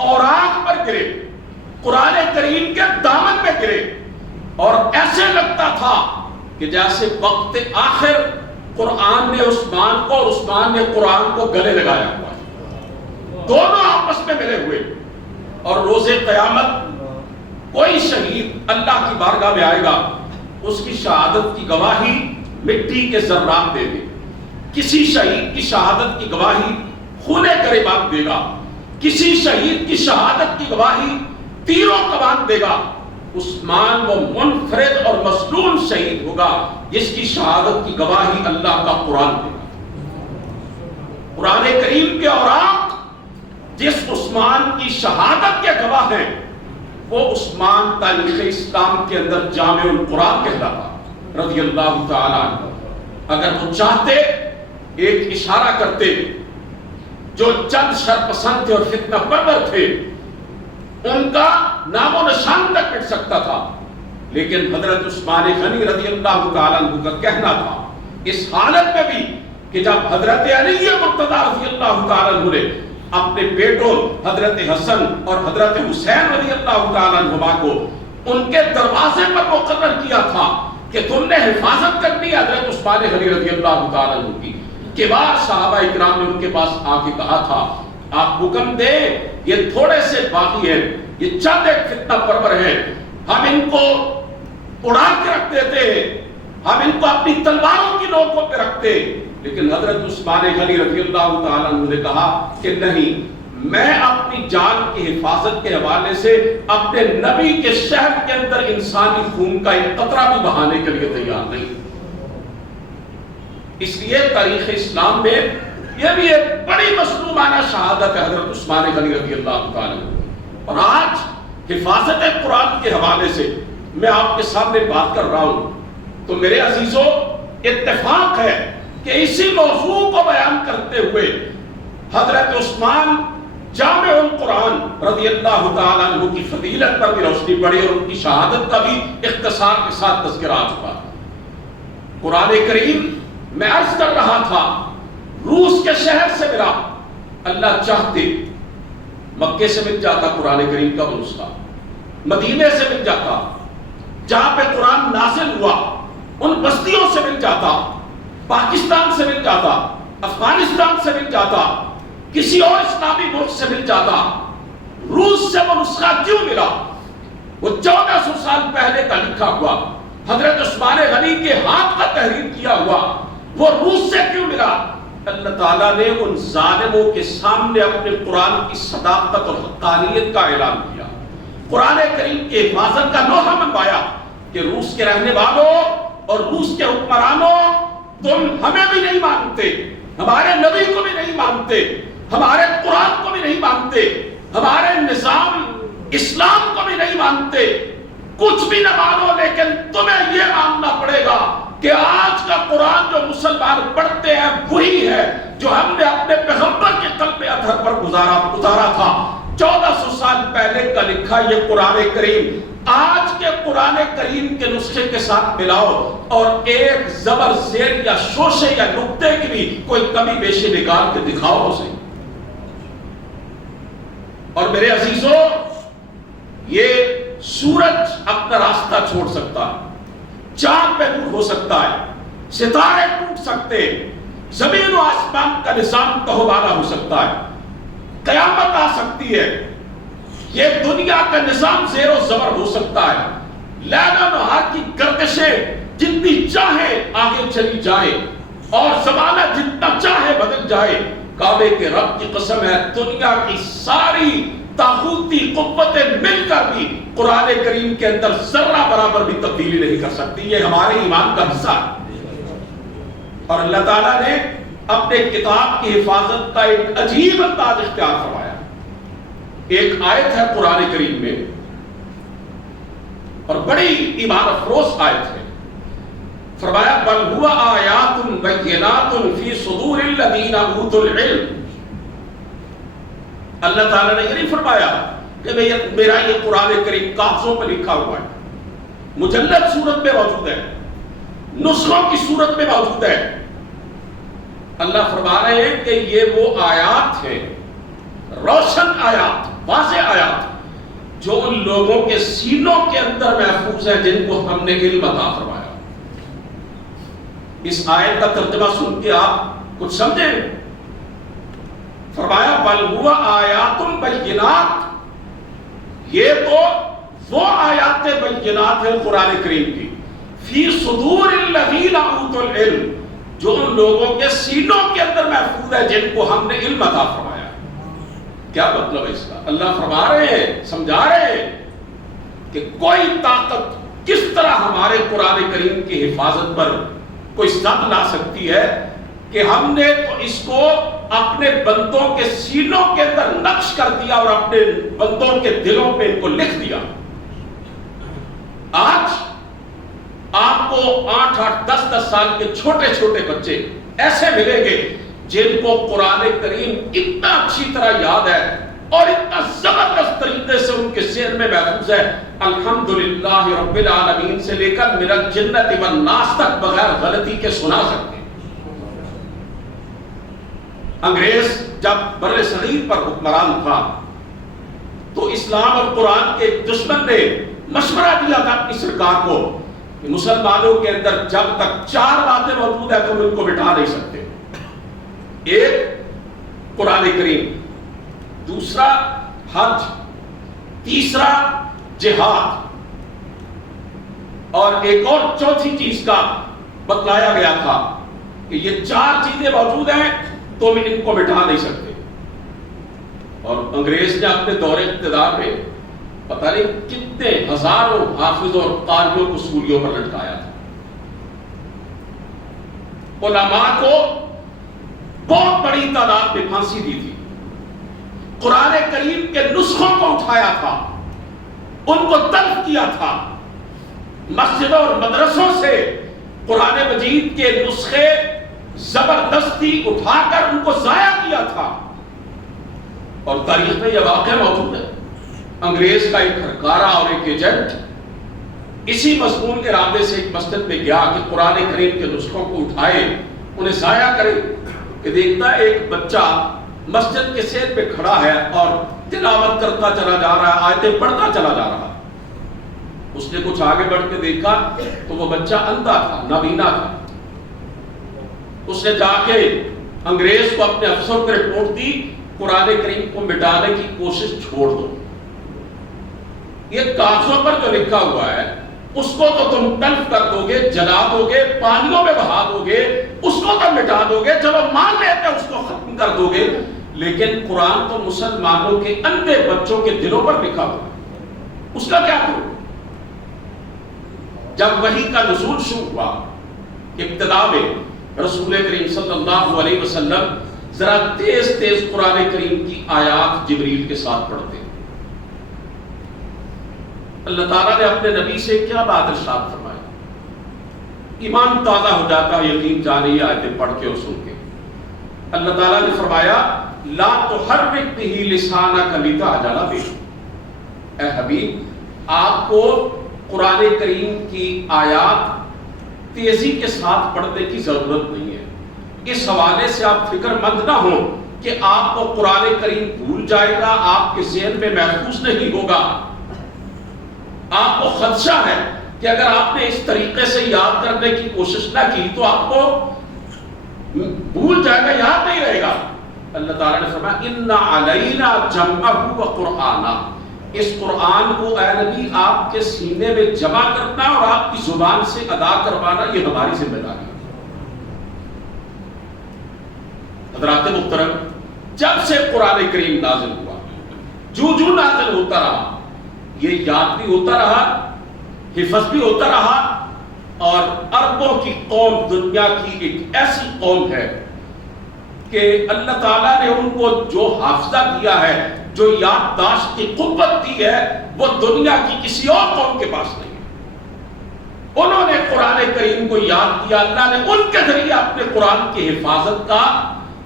اوراق پر گرے, قرآن کریم کے دامن میں گرے, اور ایسے لگتا تھا کہ جیسے وقت آخر قرآن نے عثمان کو اور عثمان نے قرآن کو گلے لگایا ہوا ہے, دونوں آپس میں ملے ہوئے. اور روز قیامت کوئی شہید اللہ کی بارگاہ میں آئے گا, اس کی شہادت کی گواہی مٹی کے ذرات دے دے. کسی شہید کی شہادت کی گواہی خون گریبان دے گا, کسی شہید کی شہادت کی گواہی تیروں کمان دے گا. عثمان وہ منفرد اور مظلوم شہید ہوگا جس کی شہادت کی گواہی اللہ کا قرآن دے گا. قرآن کریم کے اوراق جس عثمان کی شہادت کے گواہ ہیں وہ عثمان تاریخ اسلام کے اندر جامع القرآن کہلاتا رضی اللہ تعالیٰ عنہ۔ اگر وہ چاہتے ایک اشارہ کرتے، جو چند شرپسند تھے اور فتنہ پرور تھے ان کا نام و نشان تک مٹ سکتا تھا، لیکن حضرت عثمان غنی رضی اللہ تعالیٰ عنہ کا کہنا تھا اس حالت میں بھی کہ جب حضرت علی مرتضیٰ رضی اللہ تعالیٰ عنہ نے اپنے بیٹوں حضرت حسن اور حضرت حسین رضی اللہ تعالیٰ عنہما کو ان کے دروازے پر مقرر کیا تھا کہ تم نے حفاظت کرنی ہے حضرت عثمان غنی رضی اللہ تعالیٰ عنہ کی، کبار صحابہ اکرام نے ان کے پاس آ کے کہا تھا آپ حکم دیں، یہ تھوڑے سے باقی ہیں، یہ چند ایک فتنہ پرور ہیں، ہم ان کو اڑا کے رکھ دیتے ہیں، ہم ان کو اپنی تلواروں کی نوکوں پہ رکھتے، لیکن حضرت عثمان غنی رضی اللہ تعالیٰ عنہ نے کہا کہ نہیں، میں اپنی جان کی حفاظت کے حوالے سے اپنے نبی کے شہر کے اندر انسانی خون کا ایک قطرہ بھی بہانے کے لیے تیار نہیں۔ اس لیے تاریخ اسلام میں یہ بھی ایک بڑی مظلومانہ شہادت ہے حضرت عثمان غنی رضی اللہ تعالیٰ عنہ۔ اور آج حفاظت قرآن کے حوالے سے میں آپ کے سامنے بات کر رہا ہوں تو میرے عزیزوں اتفاق ہے کہ اسی موضوع کو بیان کرتے ہوئے حضرت عثمان جامع القرآن رضی اللہ تعالیٰ عنہ کی فضیلت پر بھی روشنی پڑی اور ان کی شہادت کا بھی اختصار کے ساتھ تذکرہ آ چکا۔ قرآن کریم میں عرض کر رہا تھا روس کے شہر سے ملا، اللہ چاہتے مکے سے مل جاتا قرآن کریم کا نسخہ، مدینے سے مل جاتا، جہاں پہ قرآن نازل ہوا ان بستیوں سے مل جاتا، پاکستان سے مل جاتا، افغانستان سے مل جاتا، کسی اور اسلامی ملک سے مل جاتا۔ روس سے وہ نسخہ کیوں ملا؟ وہ 1400 سال پہلے کا لکھا ہوا حضرت عثمان غنی کے ہاتھ کا تحریر کیا ہوا وہ روس سے کیوں ملا؟ اللہ تعالیٰ نے ان ظالموں کے سامنے اپنے قرآن کی صداقت اور حقانیت کا اعلان کیا، قرآن کریم کی حفاظت کا لوہا منوایا کہ روس کے رہنے والوں اور روس کے حکمرانوں، تم ہمیں بھی نہیں مانتے، ہمارے نبی کو بھی نہیں مانتے، ہمارے قرآن کو بھی نہیں مانتے، ہمارے نظام اسلام کو بھی نہیں مانتے، کچھ بھی نہ مانو، لیکن تمہیں یہ ماننا پڑے گا کہ آج کا قرآن جو مسلمان پڑھتے ہیں وہی ہے جو ہم نے اپنے پیغمبر کے قلب اطہر پر گزارا تھا۔ 1400 سال پہلے کا لکھا یہ قرآن کریم آج کے قرآن کریم کے نسخے کے ساتھ ملاؤ اور ایک زبر زیر یا شوشے یا نقطے کی بھی کوئی کمی بیشی نکال کے دکھاؤ اسے۔ اور میرے عزیزوں یہ سورج اپنا راستہ چھوڑ سکتا ہے، چاند پہ نور ہو سکتا ہے، ستارے ٹوٹ سکتے، زمین و آسمان کا نظام تہوبالا ہو سکتا ہے، قیامت آ سکتی ہے، یہ دنیا کا نظام زیر و زبر ہو سکتا ہے، لیل و نہار کی گردشیں جتنی چاہے آگے چلی جائے اور زمانہ جتنا چاہے بدل جائے، کعبے کے رب کی قسم ہے دنیا کی ساری طاغوتی قوتیں مل کر بھی قرآن کریم کے اندر ذرہ برابر بھی تبدیلی نہیں کر سکتی۔ یہ ہمارے ایمان کا حصہ ہے۔ اور اللہ تعالیٰ نے اپنے کتاب کی حفاظت کا ایک عجیب انداز اختیار فرمایا۔ ایک آیت ہے قرآن کریم میں اور بڑی ایمان افروز آیت ہے، فرمایا بل هو آیات بینات فی صدور الذین اوتوا العلم۔ اللہ تعالیٰ نے یہ نہیں فرمایا کہ میرا یہ قرآن کریم کاغذوں پہ لکھا ہوا ہے، مجلد صورت میں موجود ہے، نسخوں کی صورت میں موجود ہے۔ اللہ فرما رہے ہیں کہ یہ وہ آیات ہیں، روشن آیات، واضح آیات، جو ان لوگوں کے سینوں کے اندر محفوظ ہیں جن کو ہم نے علم عطا فرمایا۔ اس آیت کا ترجمہ سن کے آپ کچھ سمجھیں؟ فرمایا بل ہوا آیات بینات، یہ تو وہ آیات بینات ہیں قرآن کریم کی، فی صدور الذین اوتوا العلم، جو ان لوگوں کے سینوں کے اندر محفوظ ہے جن کو ہم نے علم عطا فرمایا۔ کیا مطلب ہے اس کا؟ اللہ فرما رہے ہیں، سمجھا رہے ہیں کہ کوئی طاقت کس طرح ہمارے قرآن کریم کی حفاظت پر کوئی سد لا سکتی ہے کہ ہم نے تو اس کو اپنے بندوں کے سینوں کے اندر نقش کر دیا اور اپنے بندوں کے دلوں پہ ان کو لکھ دیا. آج آپ کو 8-8 10-10 سال کے چھوٹے چھوٹے بچے ایسے ملیں گے جن کو قرآن کریم اتنا اچھی طرح یاد ہے اور اتنا زبردست طریقے سے ان کے ذہن میں محفوظ ہے. الحمدللہ رب العالمین سے لے کر من الجنۃ والناس تک بغیر غلطی کے سنا سکتے ہیں. انگریز جب بر صغیر پر حکمران تھا تو اسلام اور قرآن کے دشمن نے مشورہ دیا تھا اپنی سرکار کو کہ مسلمانوں کے اندر جب تک 4 باتیں موجود ہیں تم ان کو مٹا نہیں سکتے. ایک قرآن کریم، دوسرا حج، تیسرا جہاد، اور ایک اور چوتھی چیز کا بتلایا گیا تھا کہ یہ 4 چیزیں موجود ہیں تم ان کو مٹا نہیں سکتے. اور انگریز نے اپنے دور اقتدار میں پتہ نہیں کتنے ہزاروں حافظ اور قاریوں کو سولیوں پر لٹکایا تھا. علماء کو بہت بڑی تعداد میں پھانسی دی تھی. قرآن کریم کے نسخوں کو اٹھایا تھا، ان کو تلف کیا تھا. مسجدوں اور مدرسوں سے قرآن مجید کے نسخے زبردستی اٹھا کر ان کو ضائع کیا تھا. اور تاریخ میں یہ واقعہ موجود ہے. انگریز کا ایک ہرکارہ اور ایک ایجنٹ اسی مضمون کے ارادے سے ایک مسجد میں گیا کہ قرآن کریم کے نسخوں کو اٹھائے انہیں ضائع کرے. کہ دیکھتا ہے ایک بچہ مسجد کے سیر پہ کھڑا ہے اور تلاوت کرتا چلا جا رہا ہے، آیتیں پڑھتا چلا جا رہا. اس نے کچھ آگے بڑھ کے دیکھا تو وہ بچہ اندھا تھا، نابینا تھا. اس نے جا کے انگریز کو اپنے افسر کو رپورٹ دی، قرآن کریم کو مٹانے کی کوشش چھوڑ دو. یہ کاغذوں پر جو لکھا ہوا ہے اس کو تو تم تلف کر دو گے، جلا دو گے، پانیوں میں بہا دو گے، اس کو تو مٹا دو گے، چلو مان لیتے اس کو ختم کر دو گے، لیکن قرآن تو مسلمانوں کے اندھے بچوں کے دلوں پر لکھا ہوا ہے، اس کا کیا کرو؟ جب وحی کا نزول شروع ہوا ابتدا میں رسول کریم صلی اللہ علیہ وسلم ذرا تیز تیز قرآن کریم کی آیات جبریل کے ساتھ پڑھتے. اللہ تعالیٰ نے اپنے نبی سے کیا بات ارشاد فرمائی؟ ایمان تازہ ہو جاتا ہے یقین جانے یہ آیتیں پڑھ کے اور سن کے. اللہ تعالیٰ نے فرمایا لا تحرک بہ لسانک لتعجل بہ. اے حبیب آپ کو قرآن کریم کی آیات تیزی کے ساتھ پڑھنے کی ضرورت نہیں ہے. اس حوالے سے آپ فکر مند نہ ہوں کہ آپ کو قرآن کریم بھول جائے گا، آپ کے ذہن میں محفوظ نہیں ہوگا. آپ کو خدشہ ہے کہ اگر آپ نے اس طریقے سے یاد کرنے کی کوشش نہ کی تو آپ کو بھول جائے گا، یاد نہیں رہے گا. اللہ تعالیٰ نے فرمایا ان علینا جمعہ و قرآن. اس قرآن کو اے نبی آپ کے سینے میں جمع کرنا اور آپ کی زبان سے ادا کروانا یہ ہماری ذمہ داری ہے. حضرات محترم، جب سے قرآن کریم نازل ہوا، جو نازل ہوتا رہا یہ یاد بھی ہوتا رہا، حفظ بھی ہوتا رہا. اور عربوں کی قوم دنیا کی ایک ایسی قوم ہے کہ اللہ تعالیٰ نے ان کو جو حافظہ دیا ہے، جو یادداشت کی قوت دی ہے، وہ دنیا کی کسی اور قوم کے پاس نہیں ہے. انہوں نے قرآن کریم کو یاد کیا، اللہ نے ان کے ذریعے اپنے قرآن کی حفاظت کا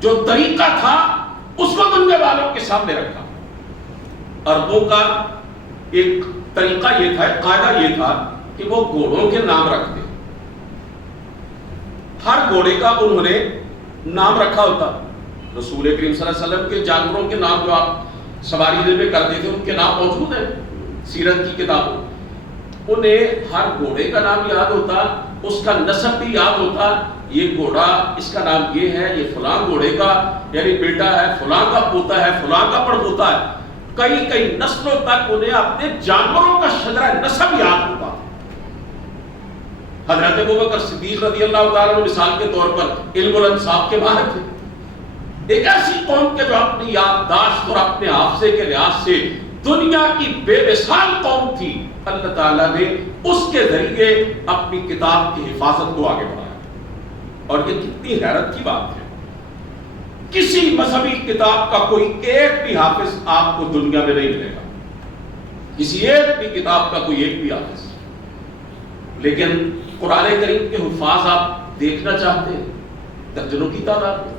جو طریقہ تھا اس کو دنیا والوں کے سامنے رکھا. عربوں کا ایک طریقہ یہ تھا، ایک قاعدہ یہ تھا کہ وہ گھوڑوں کے نام رکھتے. ہر گھوڑے کا انہوں نے نام رکھا ہوتا. رسول کریم صلی اللہ علیہ وسلم کے جانوروں کے نام جو آپ سواری میں کرتے تھے ان کے نام موجود ہیں سیرت کی کتابوں. انہیں ہر گھوڑے کا نام یاد ہوتا، اس کا نسب بھی یاد ہوتا. یہ گھوڑا اس کا نام یہ ہے، یہ فلاں گھوڑے کا یعنی بیٹا ہے، فلاں کا پوتا ہے، فلاں کا پڑپوتا ہے. کئی نسلوں تک انہیں اپنے جانوروں کا شجرہ نسب یاد ہوتا. حضرت ابوبکر صدیق رضی اللہ تعالیٰ عنہ مثال کے طور پر علم الانصاب کے ماہر تھے. ایک ایسی قوم کے جو اپنی یادداشت اور اپنے حافظے کے لحاظ سے دنیا کی بے مثال قوم تھی. اللہ تعالیٰ نے اس کے ذریعے اپنی کتاب کی حفاظت کو آگے بڑھایا. اور یہ کتنی حیرت کی بات ہے کسی مذہبی کتاب کا کوئی ایک بھی حافظ آپ کو دنیا میں نہیں ملے گا، کسی ایک بھی کتاب کا کوئی ایک بھی حافظ۔ لیکن قرآن کریم کے حفاظ آپ دیکھنا چاہتے ہیں، درجنوں کی تعداد میں،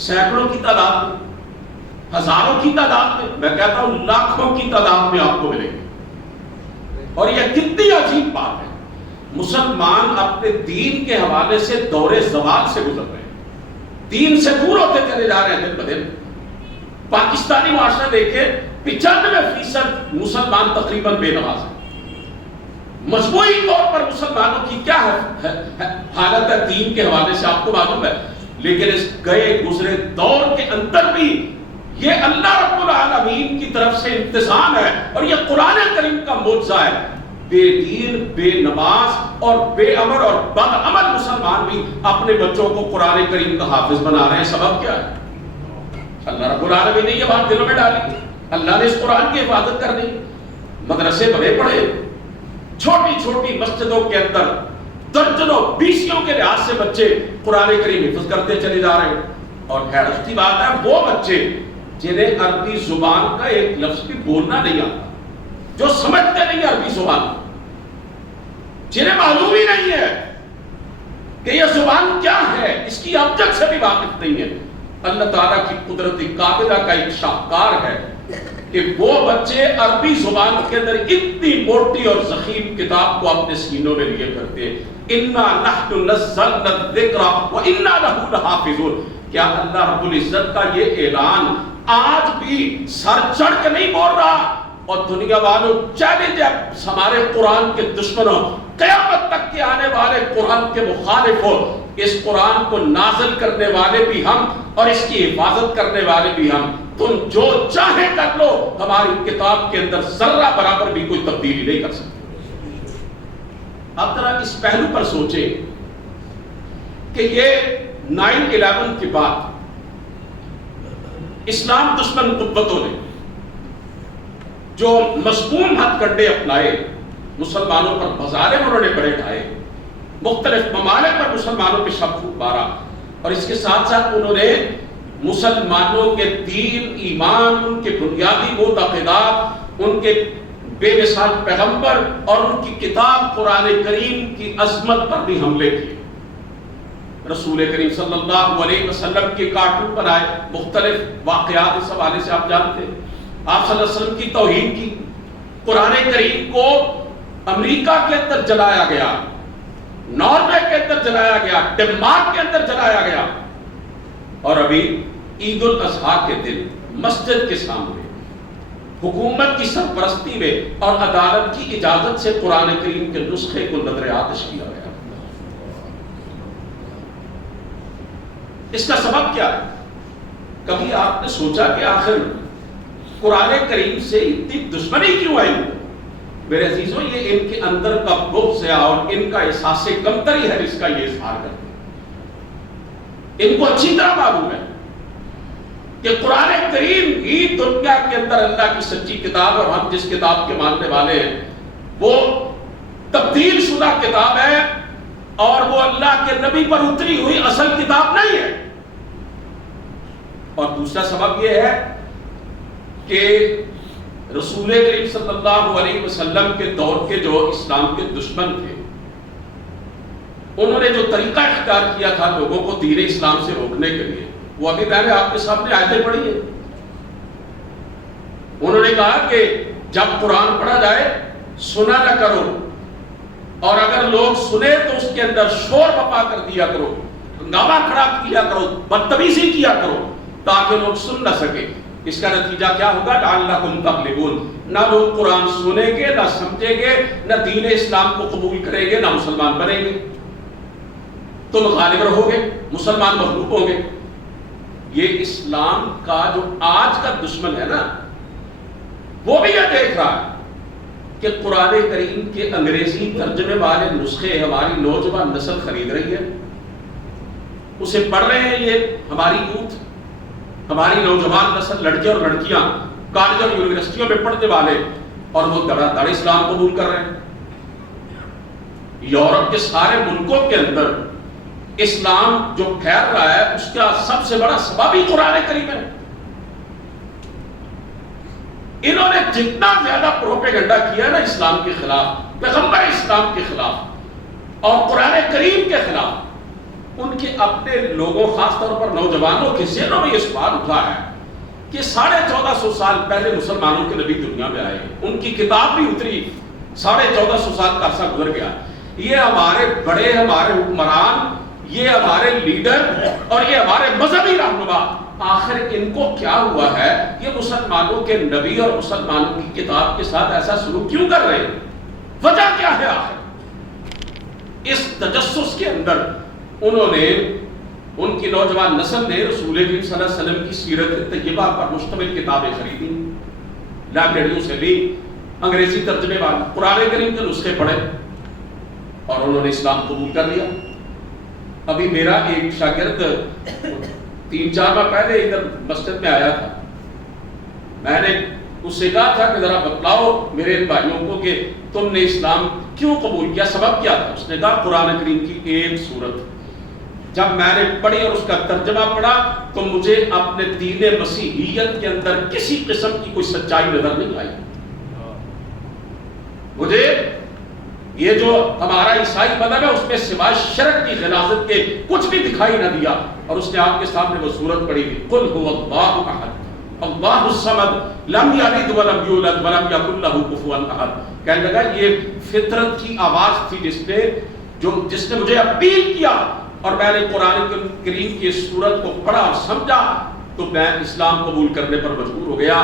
سینکڑوں کی تعداد میں، ہزاروں کی تعداد میں کہتا ہوں لاکھوں کی تعداد میں آپ کو ملیں گے۔ اور یہ کتنی عجیب بات ہے، مسلمان اپنے دین کے حوالے سے دور زوال سے گزر رہے ہیں، دین سے دور ہوتے چلے جا رہے ہیں دن بدن۔ پاکستانی معاشرہ دیکھے 95% مسلمان تقریباً بے نماز ہیں۔ مجموعی طور پر مسلمانوں کی کیا حالت ہے دین کے حوالے سے آپ کو معلوم ہے، لیکن اس گئے گزرے دور کے اندر بھی یہ اللہ رب العالمین کی طرف سے انتظام ہے اور یہ قرآن کریم کا معجزہ ہے۔ بے دین، بے نماز اور بے امر اور بد عمل مسلمان بھی اپنے بچوں کو قرآن کریم کا حافظ بنا رہے ہیں۔ سبب کیا ہے؟ اللہ رب العالمین نے یہ بات دلوں میں ڈالی، اللہ نے اس قرآن کی حفاظت کرنی۔ مدرسے بڑے پڑے، چھوٹی چھوٹی مسجدوں کے اندر درجنوں بیسیوں کے لحاظ سے بچے قرآن کریم حفظ کرتے چلے جا رہے ہیں۔ اور حیرت کی بات ہے وہ بچے جنہیں عربی زبان کا ایک لفظ بھی بولنا نہیں آتا، جو سمجھتے نہیں عربی زبان، جنہیں معلوم ہی نہیں ہے کہ یہ زبان کیا ہے، اس کی ابجد سے بھی واقف نہیں ہے، اللہ تعالیٰ کی قدرت قابلہ کا ایک شاہکار ہے کہ وہ بچے عربی زبان کے اندر اتنی موٹی اور ضخیم کتاب کو اپنے سینوں میں لیے کرتے ہیں۔ اِنَّا نَحْنُ نَزَّلْنَا الذِّكْرَ وَإِنَّا لَهُ لَحَافِظُونَ۔ کیا اللہ رب العزت کا یہ اعلان آج بھی سر چڑھ کے نہیں بول رہا؟ اور دنیا والوں چیلنج ہے ہمارے قرآن کے دشمنوں، قیامت تک کے آنے والے قرآن کے مخالف ہو، اس قرآن کو نازل کرنے والے بھی ہم اور اس کی حفاظت کرنے والے بھی ہم، تم جو چاہے کر لو، ہماری کتاب کے اندر ذرہ برابر بھی کوئی تبدیلی نہیں کر سکتے۔ اب ذرا اس پہلو پر سوچیں کہ یہ 9/11 کے بعد اسلام دشمن قوتوں نے جو مذموم ہتھ کنڈے اپنائے، مسلمانوں پر بازاریں انہوں نے بڑے ڈھائے، مختلف ممالک پر مسلمانوں پہ شب پھوٹ مارا، اور اس کے ساتھ ساتھ انہوں نے مسلمانوں کے دین، ایمان، ان کے بنیادی معتقدات، ان کے بے مثال پیغمبر اور ان کی کتاب قرآن کریم کی عظمت پر بھی حملے کیے۔ رسول کریم صلی اللہ علیہ وسلم کے کارٹون بنائے، مختلف واقعات اس حوالے سے آپ جانتے ہیں، آپ صلی اللہ علیہ وسلم کی توہین کی۔ قرآن کریم کو امریکہ کے اندر جلایا گیا، ناروے کے اندر جلایا گیا، ڈنمارک کے اندر جلایا گیا، اور ابھی عید الاضحیٰ کے دن مسجد کے سامنے حکومت کی سرپرستی میں اور عدالت کی اجازت سے قرآن کریم کے نسخے کو نظر آتش کیا گیا۔ اس کا سبب کیا ہے؟ کبھی آپ نے سوچا کہ آخر قرآن کریم سے اتنی دشمنی کیوں آئی؟ میرے عزیزوں، یہ ان کے اندر کا بغض ہے اور ان کا احساس کمتری ہے جس کا یہ اظہار کرتے ہیں۔ ان کو اچھی طرح معلوم ہے کہ قرآن کریم ہی دنیا کے اندر اللہ کی سچی کتاب، اور ہم جس کتاب کے ماننے والے ہیں وہ تبدیل شدہ کتاب ہے اور وہ اللہ کے نبی پر اتری ہوئی اصل کتاب نہیں ہے۔ اور دوسرا سبب یہ ہے کہ رسول کریم صلی اللہ علیہ وسلم کے دور کے جو اسلام کے دشمن تھے، انہوں نے جو طریقہ اختیار کیا تھا لوگوں کو دین اسلام سے روکنے کے لیے، وہ ابھی میں نے آپ کے سامنے آیتیں پڑھی ہیں۔ انہوں نے کہا کہ جب قرآن پڑھا جائے سنا نہ کرو، اور اگر لوگ سنے تو اس کے اندر شور بپا کر دیا کرو، ہنگامہ کھڑا کیا کرو، بدتمیزی کیا کرو تاکہ لوگ سن نہ سکے۔ اس کا نتیجہ کیا ہوگا؟ لعلکم تغلبون، نہ لوگ قرآن سنیں گے، نہ سمجھیں گے، نہ دین اسلام کو قبول کریں گے، نہ مسلمان بنیں گے، تم غالب رہو گے، مسلمان مغلوب ہوں گے۔ یہ اسلام کا جو آج کا دشمن ہے نا، وہ بھی یہ دیکھ رہا ہے کہ قرآن کریم کے انگریزی ترجمے والے نسخے ہماری نوجوان نسل خرید رہی ہے، اسے پڑھ رہے ہیں یہ ہماری یوتھ، ہماری نوجوان نسل، لڑکے اور لڑکیاں کالج اور یونیورسٹیوں میں پڑھنے والے، اور وہ دڑا دڑ اسلام قبول کر رہے ہیں۔ یورپ کے سارے ملکوں کے اندر اسلام جو پھیل رہا ہے اس کا سب سے بڑا سبب ہی قرآن کریم ہے. انہوں نے جتنا زیادہ پروپیگنڈا کیا نا اسلام کے خلاف، پیغمبر اسلام کے خلاف اور قرآن کریم کے خلاف، ان کے اپنے لوگوں خاص طور پر نوجوانوں کے ذہنوں میں یہ سوال اٹھا ہے کہ 1450 سال پہلے مسلمانوں کے نبی دنیا میں آئے، ان کی کتاب بھی اتری، 1450 سال کا عرصہ گزر گیا، یہ ہمارے بڑے، ہمارے حکمران، یہ ہمارے لیڈر اور یہ ہمارے مذہبی رہنما، آخر ان کو کیا ہوا ہے؟ یہ مسلمانوں کے نبی اور مسلمانوں کی کتاب کے ساتھ ایسا سلوک کیوں کر رہے ہیں؟ وجہ کیا ہے آخر؟ اس تجسس کے اندر انہوں نے، ان کی نوجوان نسل نے رسول کریم صلی اللہ علیہ وسلم کی سیرت طیبہ پر مشتمل کتابیں خریدی، لائبریریوں سے لی، انگریزی ترجمے والے قرآن کریم کے نسخے پڑھے اور انہوں نے اسلام قبول کر لیا. ابھی میرا ایک شاگرد 3-4 ماہ پہلے ادھر مسجد میں آیا تھا، میں نے اس سے کہا تھا کہ ذرا بتلاؤ میرے بھائیوں کو کہ تم نے اسلام کیوں قبول کیا، سبب کیا تھا؟ اس نے کہا قرآن کریم کی ایک سورت جب میں نے پڑھی اور اس کا ترجمہ پڑھا تو مجھے اپنے دین مسیحیت کے اندر کسی قسم کی کوئی سچائی نظر نہیں آئی. مجھے یہ جو ہمارا عیسائی مذہب ہے اس میں سوائے شرک کی غلاظت کے کچھ بھی دکھائی نہ دیا. اور اس نے آپ کے سامنے وہ سورت پڑھی تھی، قل هو اللہ احد اللہ الصمد لم یلد ولم یولد ولم یکن لہ کفوا احد. کہنے لگا یہ فطرت کی آواز تھی جس نے مجھے اپیل کیا، اور میں نے قرآن کریم کی سورت کو پڑھا اور سمجھا تو میں اسلام قبول کرنے پر مجبور ہو گیا.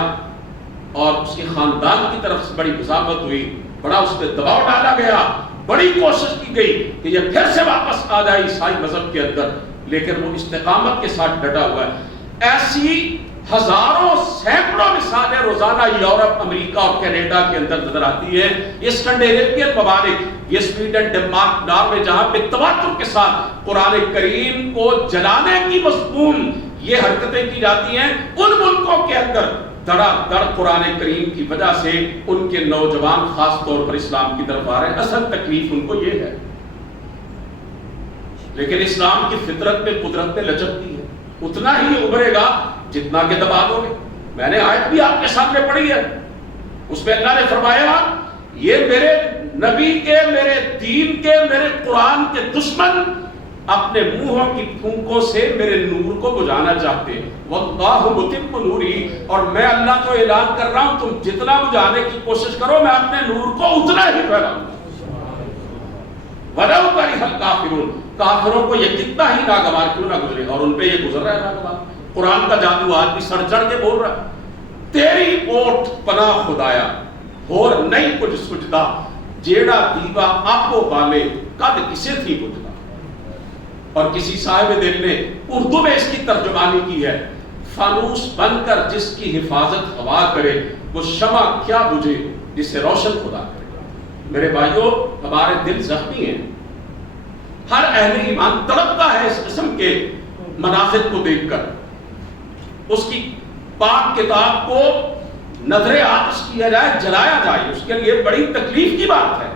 اور اس کے خاندان کی طرف سے بڑی مزاحمت ہوئی، بڑا اس پہ دباؤ ڈالا گیا، بڑی کوشش کی گئی کہ یہ پھر سے واپس آ جائے عیسائی مذہب کے اندر، لیکن وہ استقامت کے ساتھ ڈٹا ہوا ہے. ایسی ہزاروں سینکڑوں مثالیں روزانہ یورپ، امریکہ اور کینیڈا کے اندر نظر آتی ہیں. اسکینڈینیوین ممالک، یہ سویڈن، ڈنمارک، ناروے، جہاں پہ تواتر کے ساتھ قرآن کریم کو جلانے کی مضمون یہ حرکتیں کی جاتی ہیں، ان ملکوں کے اندر دڑا دڑ قرآن کریم کی وجہ سے ان کے نوجوان خاص طور پر اسلام کی طرف آ رہے ہیں. اصل تکلیف ان کو یہ ہے، لیکن اسلام کی فطرت میں، قدرت میں لچک دی ہے، اتنا ہی ابھرے گا جتنا کہ دبا دو گے. میں نے آیت بھی آپ کے سامنے پڑھی ہے، اس میں اللہ نے فرمایا یہ میرے نبی کے، میرے دین کے، میرے قرآن کے دشمن اپنے منہوں کی پھونکوں سے میرے نور کو بجھانا چاہتے ہیں. واللہ متم نوری، اور میں اللہ کو اعلان کر رہا ہوں تم جتنا بجھانے کی کوشش کرو میں اپنے نور کو اتنا ہی پھیلاؤں گا. وَلَوْ كَرِهَ الْكَافِرُونَ، کافروں کو یہ کتنا ہی ناگوار کیوں نہ گزرے، اور ان پہ یہ گزر رہا ہے ناگوار. قرآن کا جادو آج بھی سڑ چڑھ کے بول رہا ہے، تیری اوٹ پناہ خدایا اور نہیں کچھ سجدہ، جیڑا دیوا آپو بالے قد کسے تھی بجھدا. اور کسی صاحب دل نے اردو میں اس کی ترجمانی کی ہے، فانوس بن کر جس کی حفاظت ہوا کرے وہ شمع کیا بجھے جسے روشن خدا کرے. میرے بھائیوں، ہمارے دل زخمی ہیں، ہر اہل ایمان تڑپتا ہے اس قسم کے مناظر کو دیکھ کر. اس کی پاک کتاب کو نظر آتش کیا جائے، جلایا جائے، اس کے لیے بڑی تکلیف کی بات ہے.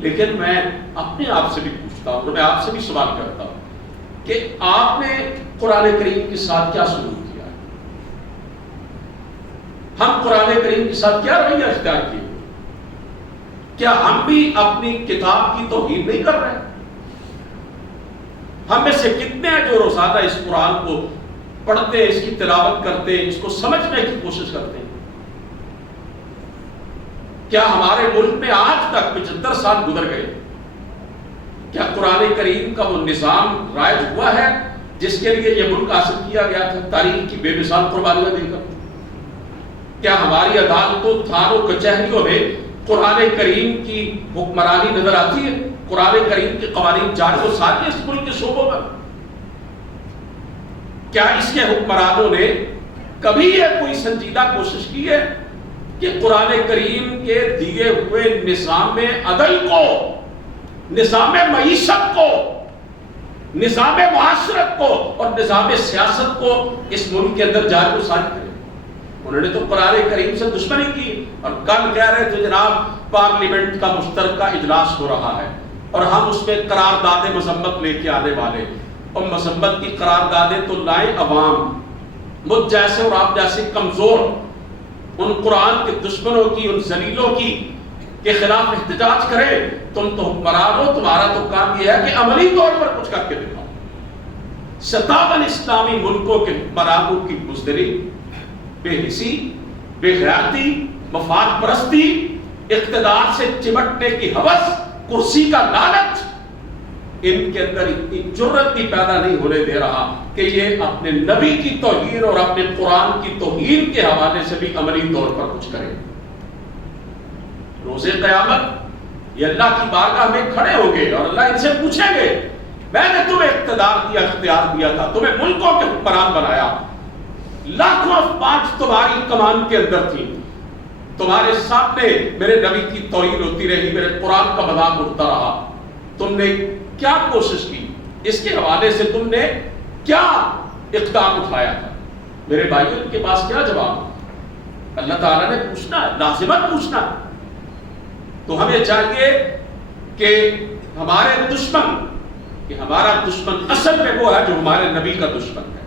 لیکن میں اپنے آپ سے بھی پوچھتا ہوں اور میں آپ سے بھی سوال کرتا ہوں کہ آپ نے قرآن کریم کے ساتھ کیا سلوک کیا ہے؟ ہم قرآن کریم کے ساتھ کیا رویہ اختیار کیے؟ کیا ہم بھی اپنی کتاب کی توہین نہیں کر رہے؟ ہم میں سے کتنے ہیں جو روزانہ اس قرآن کو پڑھتے ہیں، اس کی تلاوت کرتے ہیں، اس کو سمجھنے کی کوشش کرتے ہیں؟ کیا ہمارے ملک میں آج تک 75 سال گزر گئے، کیا قرآن کریم کا وہ نظام رائج ہوا ہے جس کے لیے یہ ملک حاصل کیا گیا تھا، تاریخ کی بے مثال قربانیاں دے کر؟ کیا ہماری عدالتوں، تھانوں، کچہریوں میں قرآن کریم کی حکمرانی نظر آتی ہے؟ قرآن کریم کے قوانین جاری و ساری اس ملک کے شعبوں پر؟ کیا اس کے حکمرانوں نے کبھی یہ کوئی سنجیدہ کوشش کی ہے کہ قرآن کریم کے دیے ہوئے نظام عدل کو، نظام معیشت کو، نظام معاشرت کو اور نظام سیاست کو اس ملک کے اندر جاری و ساری کرے؟ انہوں نے تو قرآن کریم سے دشمنی کی، اور کل کہہ رہے تھے جناب پارلیمنٹ کا مشترکہ اجلاس ہو رہا ہے اور ہم اس میں قرارداد مذمت لے کے آنے والے. اور مذمت کی قراردادیں تو لائیں عوام، مجھ جیسے اور آپ جیسے کمزور ان قرآن کے دشمنوں کی، ان ذلیلوں کی کے خلاف احتجاج کرے. تم تو حکمران ہو، تمہارا تو کام یہ ہے کہ عملی طور پر کچھ کر کے دکھاؤ. شتاباً اسلامی ملکوں کے حکمرانوں کی بزدلی، بے حسی، بے غیرتی، مفاد پرستی، اقتدار سے چمٹنے کی ہوس، کرسی کا لالچ ان کے اندر اتنی جرت بھی پیدا نہیں ہونے دے رہا کہ یہ اپنے نبی کی توہین اور اپنے قرآن کی توہین کے حوالے سے بھی عملی طور پر کچھ کرے. روز قیامت یہ اللہ کی بارگاہ میں کھڑے ہوں گے اور اللہ ان سے پوچھیں گے میں نے تمہیں اقتدار دیا، اختیار دیا تھا، تمہیں ملکوں کے حکمران بنایا، لاکھوں افواج تمہاری کمان کے اندر تھی، تمہارے سامنے میرے نبی کی توہین ہوتی رہی، میرے قرآن کا مذاق اڑتا رہا، تم نے کیا کوشش کی، اس کے حوالے سے تم نے کیا اقدام اٹھایا تھا؟ میرے بھائیوں ان کے پاس کیا جواب؟ اللہ تعالیٰ نے پوچھنا ہے، لازمت پوچھنا ہے. تو ہمیں چاہیے کہ ہمارے دشمن، کہ ہمارا دشمن اصل میں وہ ہے جو ہمارے نبی کا دشمن ہے،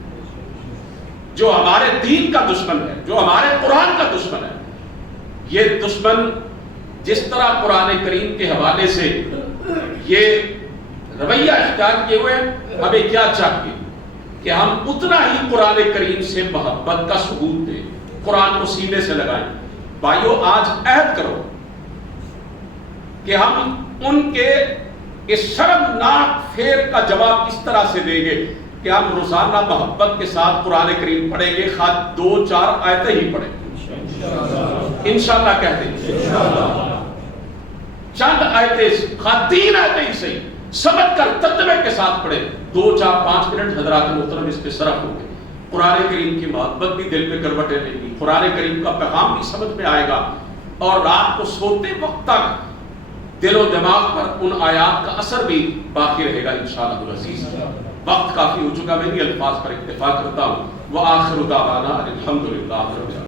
جو ہمارے دین کا دشمن ہے، جو ہمارے قرآن کا دشمن ہے. یہ دشمن جس طرح قرآن کریم کے حوالے سے یہ رویہ اختیار کیے ہوئے ہیں، ہمیں کیا چاہیے کہ ہم اتنا ہی قرآن کریم سے محبت کا ثبوت دیں، قرآن کو سینے سے لگائیں. بھائیو آج عہد کرو کہ ہم ان کے اس شرمناک پھیر کا جواب اس طرح سے دیں گے کہ ہم روزانہ محبت کے ساتھ قرآن کریم پڑھیں گے، خواہ 2-4 آیتیں ہی پڑھیں گے، انشاءاللہ کہہ دیں گے، چند آیتیں، خواہ 3 آیتیں ہی صحیح، سمجھ کر ترجمے کے ساتھ پڑھیں. 2-4-5 منٹ حضرات محترم اس پہ صرف ہوں گے. قرآن کریم کی محبت بھی دل میں کروٹیں لے گی، قرآن کریم کا پیغام بھی سمجھ میں آئے گا، اور رات کو سوتے وقت تک دل و دماغ پر ان آیات کا اثر بھی باقی رہے گا انشاءاللہ العزیز. وقت کافی ہو چکا، میں بھی الفاظ پر اکتفا کرتا ہوں. وآخر دعوانا الحمدللہ رب العالمین.